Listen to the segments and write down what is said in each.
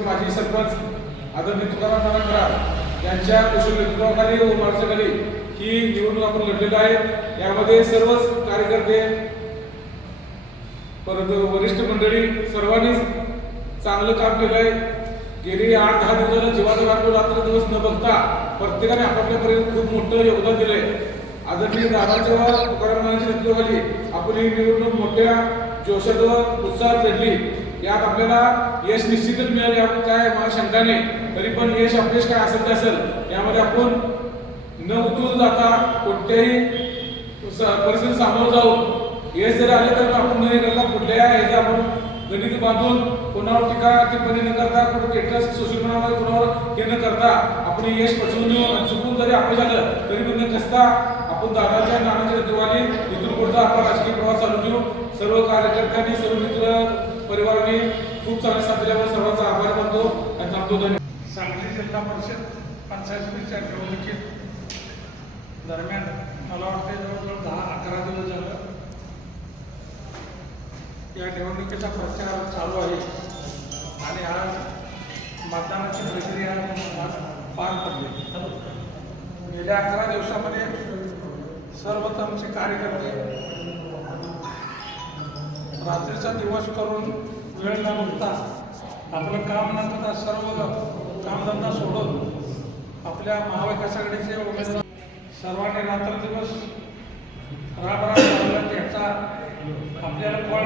माजी सरपंच आदरणीय तुकाराम कराड यांच्या कुशल नेतृत्वाखाली व मार्गदर्शनाखाली ही निवडणूक आपण लढलेलो आहे। यामध्ये सर्वच कार्यकर्ते परंतु वरिष्ठ मंडळी सर्वांनीच चांगलं काम केलं आहे। गेली 8-10 दिवसाला जीवाचं रात्र रात्र दिवस न बघता प्रत्येकाने आपापल्यापर्यंत खूप मोठं योगदान दिलंय। आदरणीय दादाच्या तुकारामांच्या नेतृत्वाखाली आपण ही निवडणूक मोठ्या जोशात व उत्साहात लढली। यात आपल्याला यश निश्चितच मिळेल यात काय मला शंका नाही। तरी पण यश अपयश काय असेल यामध्ये आपण न उतरून जाता कोणत्याही परिस्थितीत सामोरं जाऊन यश जर आले तर आपण न करता कुठल्या ह्याचे आपण गणित बांधून कोणावर टीका टिप्पणी न करता कुठं टेटस सोशल मीडियामध्ये कोणावर हे न करता आपण यश पचवून चुकून जरी अपयश झालं तरी पण न खचता आपण दादाच्या नानाच्या नेतृत्वाने इथून पुढचा आपला राजकीय प्रवास चालू ठेवू। सर्व कार्यकर्त्यांनी सर्व मित्र परिवाराने खूप चांगले साथ दिल्यामुळे सर्वांचा आभार मानतो आणि थांबतो। धन्यवाद। सांगली जिल्हा परिषद पंचायत समितीच्या निवडणुकीत दरम्यान मला वाटते जवळजवळ 10-11 दिवस झालं या निवडणुकीचा प्रचार चालू आहे आणि आज मतदानाची प्रक्रिया आज पार पडली। गेल्या 11 दिवसामध्ये सर्वच आमचे कार्यकर्ते रात्रीचा दिवस करून वेळ न बघता आपलं काम न करता सर्व कामधंदा सोडून आपल्या महाविकास आघाडीचे उमेदवार सर्वांनी रात्रदिवस राबराब लावला। याचा आपल्याला फळ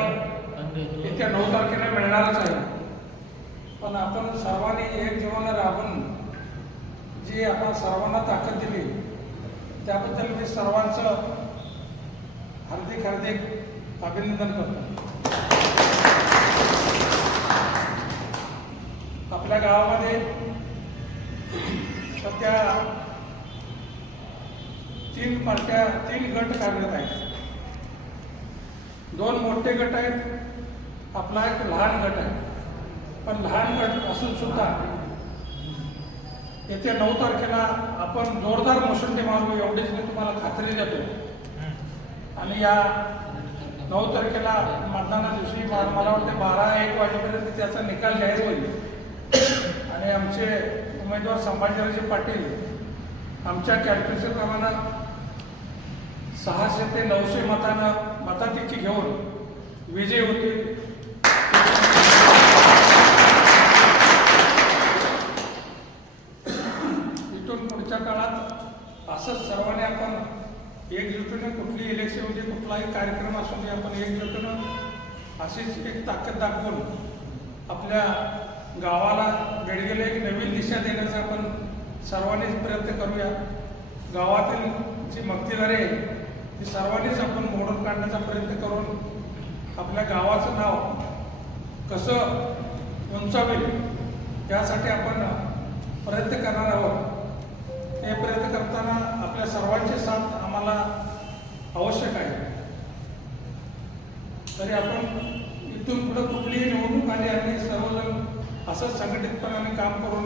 येत्या 9 तारखेला मिळणारच आहे। पण आपण सर्वांनी एक जीवानं राबून जी आपण सर्वांना ताकद दिली त्याबद्दल मी सर्वांचं हार्दिक अभिनंदन करतो। आपल्या गावामध्ये सध्या 3 गट कार्यरत आहेत। 2 मोठे गट आहेत, आपला एक लहान गट आहे। पण लहान गट असून सुद्धा येत्या 9 तारखेला आपण जोरदार मुसंडी मारू एवढीच मी तुम्हाला खात्री देतो। आणि या 9 तारखेला मतदाना दिवशी मला वाटते 12-1 वाजेपर्यंत त्याचा निकाल जाहीर होईल आणि आमचे उमेदवार संभाजीराजे पाटील आमच्या कॅल्क्युलेशनप्रमाणे 600 ते 900 मताधिक्य घेऊन विजयी होतील। इथून पुढच्या काळात असंच सर्वांनी आपण एकजुटीने कुठली इलेक्शन म्हणजे कुठलाही कार्यक्रम असू दे आपण एकजुटीनं अशीच एक ताकद दाखवून आपल्या गावाला बेडगेला एक नवीन दिशा देण्याचा आपण सर्वांनीच प्रयत्न करूया। गावातील जी मक्तेदारी आहे ती सर्वांनीच आपण मोडून काढण्याचा प्रयत्न करून आपल्या गावाचं नाव कसं उंचावेल यासाठी आपण प्रयत्न करणार आहोत। हे प्रयत्न करताना आपल्या सर्वांची साथ आम्हाला आवश्यक आहे। तरी आपण इथून पुढे कुठलीही निवडणूक आली आणि सर्वजण असं संघटितपणाने काम करून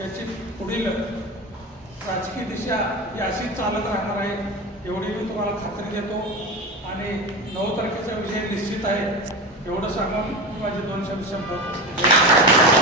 याची पुढील राजकीय दिशा ही अशीच चालत राहणार आहे एवढी मी तुम्हाला खात्री देतो। आणि 9 तारखेचा विजय निश्चित आहे एवढं सांगून माझे 2 शब्द संपवतो।